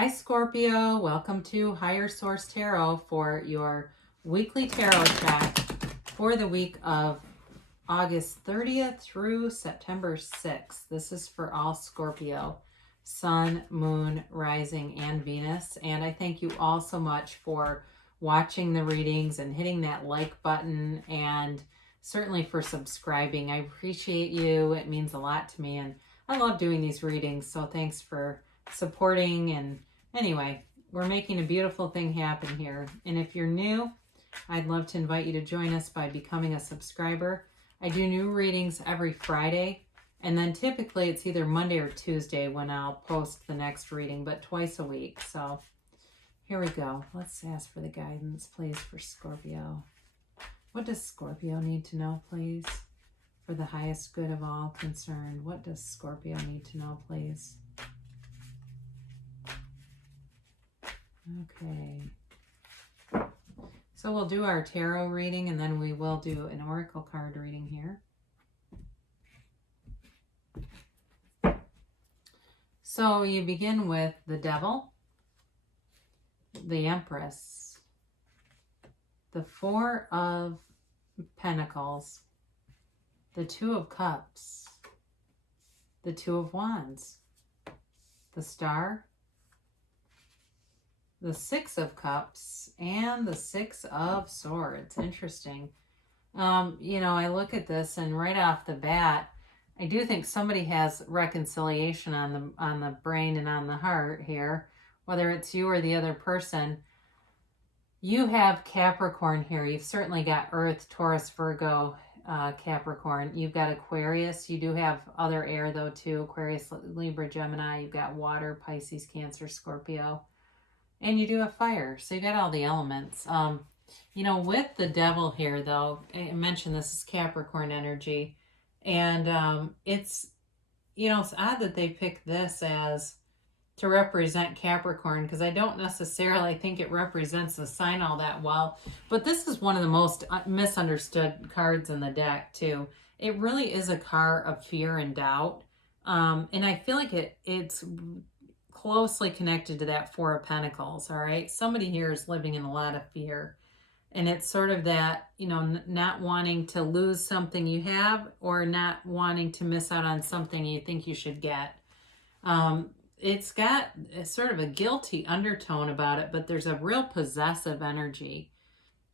Hi Scorpio, welcome to Higher Source Tarot for your weekly tarot check for the week of August 30th through September 6th. This is for all Scorpio, Sun, Moon, Rising, and Venus. And I thank you all so much for watching the readings and hitting that like button, and certainly for subscribing. I appreciate you. It means a lot to me, and I love doing these readings, so thanks for supporting. And anyway, we're making a beautiful thing happen here. And if you're new, I'd love to invite you to join us by becoming a subscriber. I do new readings every Friday, and then typically it's either Monday or Tuesday when I'll post the next reading, but twice a week. So here we go. Let's ask for the guidance, please, for Scorpio. What does Scorpio need to know, please? For the highest good of all concerned, what does Scorpio need to know, please? Okay. So we'll do our tarot reading, and then we will do an oracle card reading here. So you begin with the Devil, the Empress, the Four of Pentacles, the Two of Cups, the Two of Wands, the Star, the Six of Cups, and the Six of Swords. Interesting. I look at this, and right off the bat, I do think somebody has reconciliation on the brain and on the heart here, whether it's you or the other person. You have Capricorn here. You've certainly got Earth, Taurus, Virgo, Capricorn. You've got Aquarius. You do have other air, though, too. Aquarius, Libra, Gemini. You've got water, Pisces, Cancer, Scorpio. And you do have fire. So you got all the elements. With the Devil here, though, I mentioned this is Capricorn energy. And it's odd that they picked this as to represent Capricorn, because I don't necessarily think it represents the sign all that well. But this is one of the most misunderstood cards in the deck, too. It really is a card of fear and doubt. And I feel like it's closely connected to that Four of Pentacles, all right? Somebody here is living in a lot of fear. And it's sort of that, not wanting to lose something you have, or not wanting to miss out on something you think you should get. It's got sort of a guilty undertone about it, but there's a real possessive energy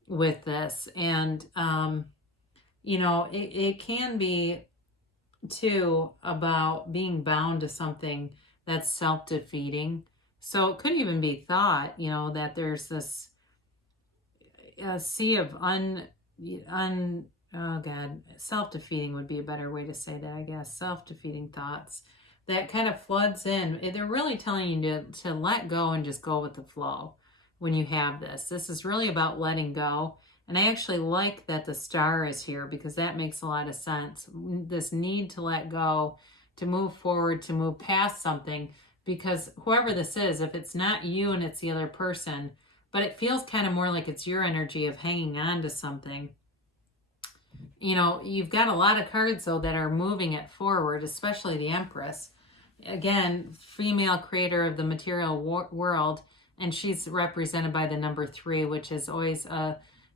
with this. And, it can be, too, about being bound to something that's self-defeating. So it could even be thought, that there's this sea of self-defeating would be a better way to say that, I guess. Self-defeating thoughts that kind of floods in. They're really telling you to let go and just go with the flow when you have this. This is really about letting go. And I actually like that the Star is here, because that makes a lot of sense. This need to let go, to move forward, to move past something, because whoever this is, if it's not you and it's the other person, but it feels kind of more like it's your energy of hanging on to something. You've got a lot of cards, though, that are moving it forward, especially the Empress. Again, female creator of the material world, and she's represented by the number 3, which is always,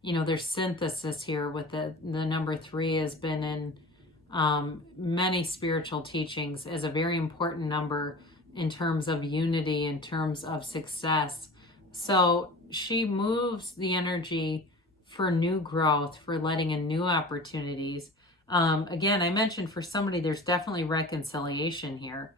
there's synthesis here with the number 3 has been in many spiritual teachings as a very important number in terms of unity, in terms of success. So she moves the energy for new growth, for letting in new opportunities. Again, I mentioned for somebody, there's definitely reconciliation here.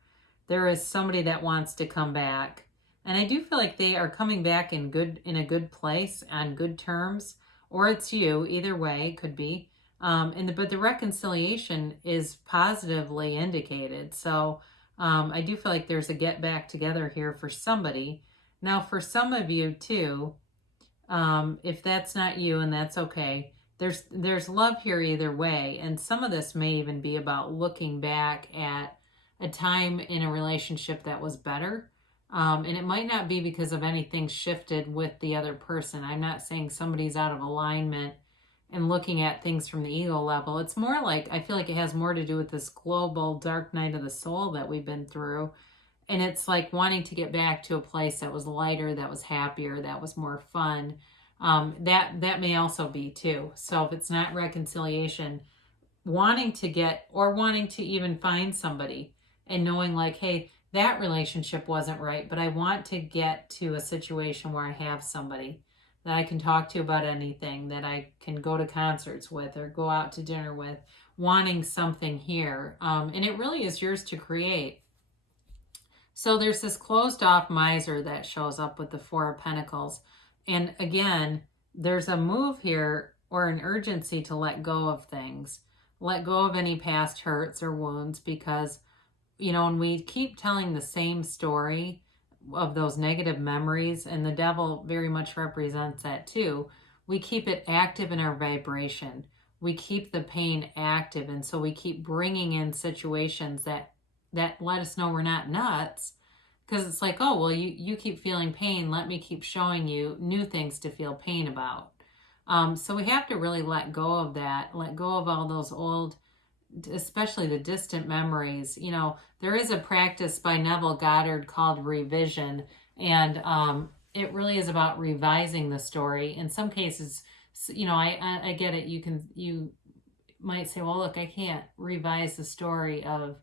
There is somebody that wants to come back. And I do feel like they are coming back in a good place, on good terms, or it's you. Either way, it could be. But the reconciliation is positively indicated. So I do feel like there's a get back together here for somebody. Now, for some of you too, if that's not you, and that's okay, there's love here either way. And some of this may even be about looking back at a time in a relationship that was better. And it might not be because of anything shifted with the other person. I'm not saying somebody's out of alignment and looking at things from the ego level. It's more like, I feel like it has more to do with this global dark night of the soul that we've been through. And it's like wanting to get back to a place that was lighter, that was happier, that was more fun. That may also be too. So if it's not reconciliation, wanting to get, or wanting to even find somebody and knowing like, hey, that relationship wasn't right, but I want to get to a situation where I have somebody that I can talk to about anything, that I can go to concerts with or go out to dinner with, wanting something here. And it really is yours to create. So there's this closed off miser that shows up with the Four of Pentacles. And again, there's a move here or an urgency to let go of things. Let go of any past hurts or wounds, because, you know, when we keep telling the same story of those negative memories, and the devil very much represents that too, we keep it active in our vibration. We keep the pain active. And so we keep bringing in situations that let us know we're not nuts, because it's like, oh, well, you keep feeling pain. Let me keep showing you new things to feel pain about. So we have to really let go of that, let go of all those old, especially the distant memories. You know, there is a practice by Neville Goddard called revision, and it really is about revising the story. In some cases, you know, I get it. You might say, well, look, I can't revise the story of,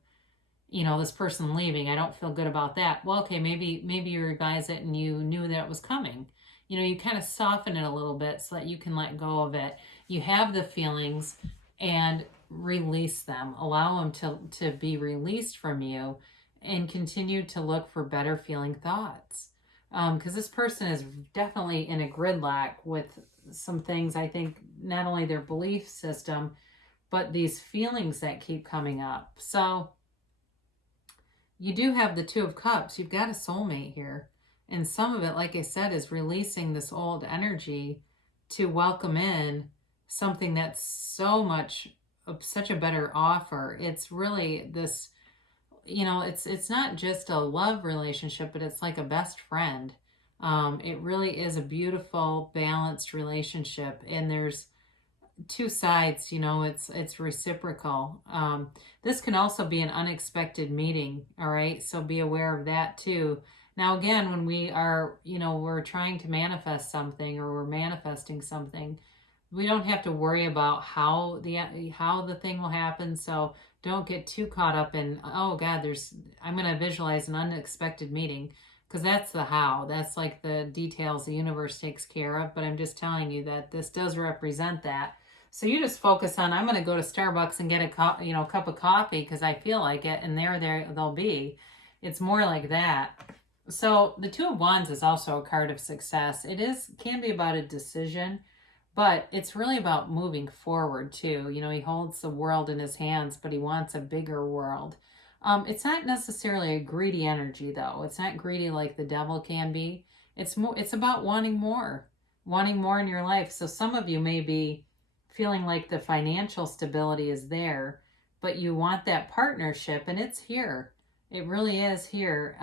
you know, this person leaving. I don't feel good about that. Well, okay, maybe you revise it and you knew that it was coming. You know, you kind of soften it a little bit so that you can let go of it. You have the feelings and release them. Allow them to be released from you, and continue to look for better feeling thoughts. Because this person is definitely in a gridlock with some things. I think not only their belief system, but these feelings that keep coming up. So you do have the Two of Cups. You've got a soulmate here. And some of it, like I said, is releasing this old energy to welcome in something that's such a better offer. It's really this, you know, it's not just a love relationship, but it's like a best friend. It really is a beautiful, balanced relationship. And there's two sides, you know, it's reciprocal. This can also be an unexpected meeting. All right. So be aware of that too. Now, again, when we are, you know, we're trying to manifest something, or we're manifesting something, we don't have to worry about how the thing will happen. So don't get too caught up in, oh God, I'm going to visualize an unexpected meeting, because that's the how. That's like the details the universe takes care of. But I'm just telling you that this does represent that. So you just focus on, I'm going to go to Starbucks and get a cup of coffee because I feel like it, and there they'll be. It's more like that. So the Two of Wands is also a card of success. It can be about a decision, but it's really about moving forward too. You know, he holds the world in his hands, but he wants a bigger world. It's not necessarily a greedy energy though. It's not greedy like the devil can be. It's about wanting more in your life. So some of you may be feeling like the financial stability is there, but you want that partnership, and it's here. It really is here.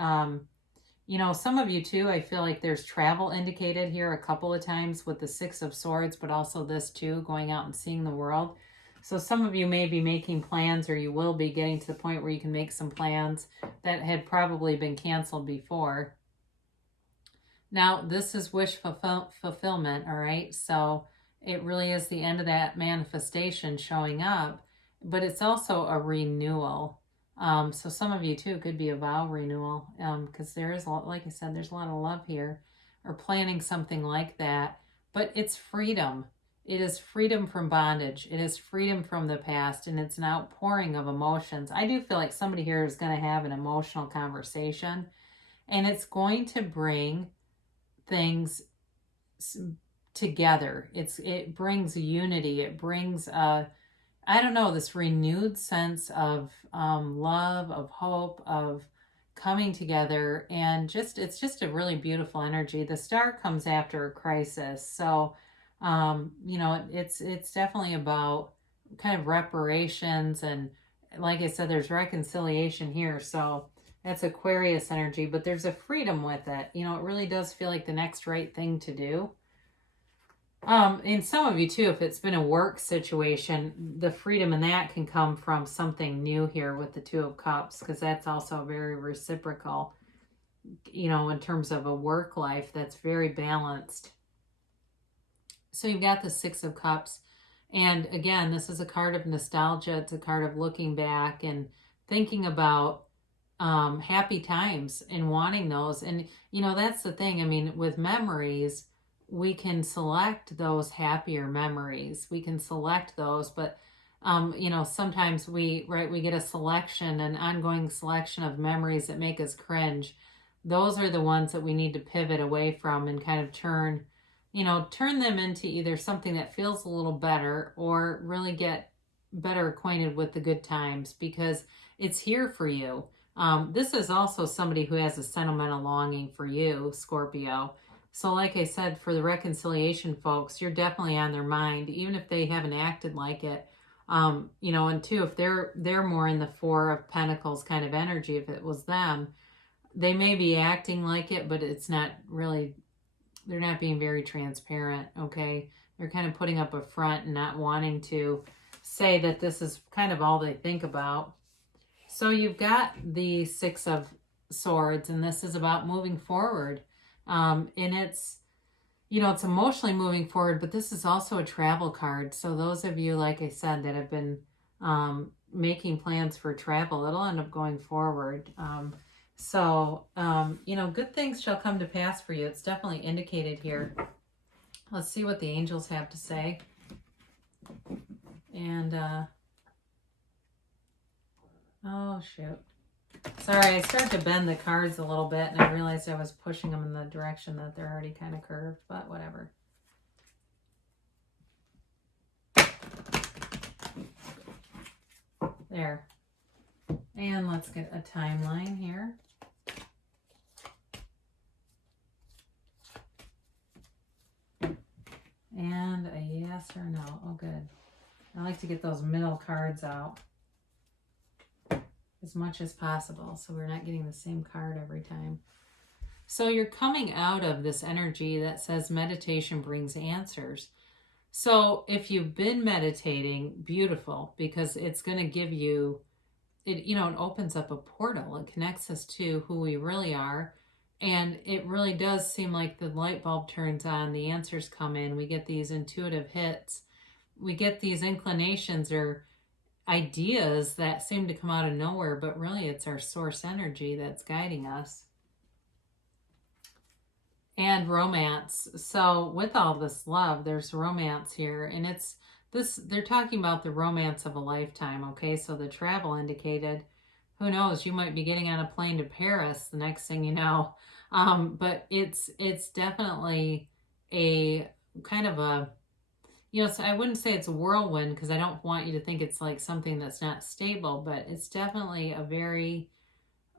You know, some of you too, I feel like there's travel indicated here a couple of times with the Six of Swords, but also this too, going out and seeing the world. So some of you may be making plans, or you will be getting to the point where you can make some plans that had probably been canceled before. Now, this is wish fulfillment, all right? So it really is the end of that manifestation showing up, but it's also a renewal. So some of you too could be a vow renewal, because there is, like I said, there's a lot of love here, or planning something like that. But it's freedom. It is freedom from bondage. It is freedom from the past, and it's an outpouring of emotions. I do feel like somebody here is going to have an emotional conversation, and it's going to bring things together. It brings unity. It brings I don't know, this renewed sense of love, of hope, of coming together, and it's just a really beautiful energy. The star comes after a crisis, so you know, it's definitely about kind of reparations, and like I said, there's reconciliation here. So that's Aquarius energy, but there's a freedom with it. You know, it really does feel like the next right thing to do. And some of you too, if it's been a work situation, the freedom in that can come from something new here with the Two of Cups, because that's also very reciprocal, you know, in terms of a work life that's very balanced. So you've got the Six of Cups. And again, this is a card of nostalgia. It's a card of looking back and thinking about happy times and wanting those. And, you know, that's the thing. I mean, with memories, we can select those happier memories. We can select those, but, you know, sometimes we get a selection, an ongoing selection of memories that make us cringe. Those are the ones that we need to pivot away from and kind of turn, you know, turn them into either something that feels a little better or really get better acquainted with the good times, because it's here for you. This is also somebody who has a sentimental longing for you, Scorpio. So like I said, for the reconciliation folks, you're definitely on their mind, even if they haven't acted like it. You know, and two, if they're more in the Four of Pentacles kind of energy, if it was them, they may be acting like it, but it's not really, they're not being very transparent, okay? They're kind of putting up a front and not wanting to say that this is kind of all they think about. So you've got the Six of Swords, and this is about moving forward. And it's, you know, it's emotionally moving forward, but this is also a travel card. So those of you, like I said, that have been making plans for travel, it'll end up going forward. You know, good things shall come to pass for you. It's definitely indicated here. Let's see what the angels have to say. And, oh, shoot. Sorry, I started to bend the cards a little bit, and I realized I was pushing them in the direction that they're already kind of curved, but whatever. There. And let's get a timeline here. And a yes or no. Oh, good. I like to get those middle cards out as much as possible, so we're not getting the same card every time. So you're coming out of this energy that says meditation brings answers. So if you've been meditating, beautiful, because it's going to give you, it, you know, it opens up a portal. It connects us to who we really are. And it really does seem like the light bulb turns on, the answers come in, we get these intuitive hits, we get these inclinations or ideas that seem to come out of nowhere, but really it's our source energy that's guiding us. And romance. So with all this love, there's romance here, and it's this, they're talking about the romance of a lifetime, okay? So the travel indicated, who knows, you might be getting on a plane to Paris the next thing you know. But it's definitely a kind of a, you know, so I wouldn't say it's a whirlwind, because I don't want you to think it's like something that's not stable, but it's definitely a very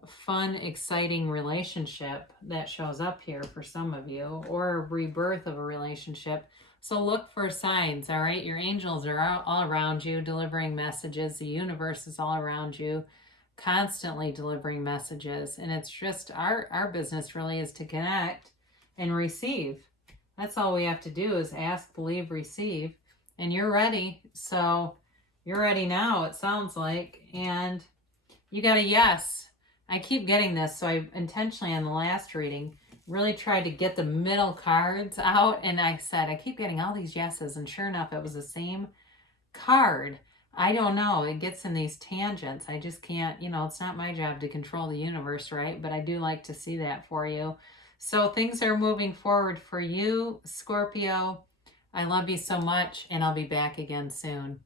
fun, exciting relationship that shows up here for some of you, or a rebirth of a relationship. So look for signs, all right? Your angels are all around you delivering messages. The universe is all around you, constantly delivering messages. And it's just our business really is to connect and receive. That's all we have to do is ask, believe, receive. And you're ready. So you're ready now, it sounds like. And you got a yes. I keep getting this, so I intentionally on the last reading really tried to get the middle cards out, and I said, I keep getting all these yeses, and sure enough, it was the same card. I don't know, it gets in these tangents. I just can't, you know, it's not my job to control the universe, right? But I do like to see that for you. So things are moving forward for you, Scorpio. I love you so much, and I'll be back again soon.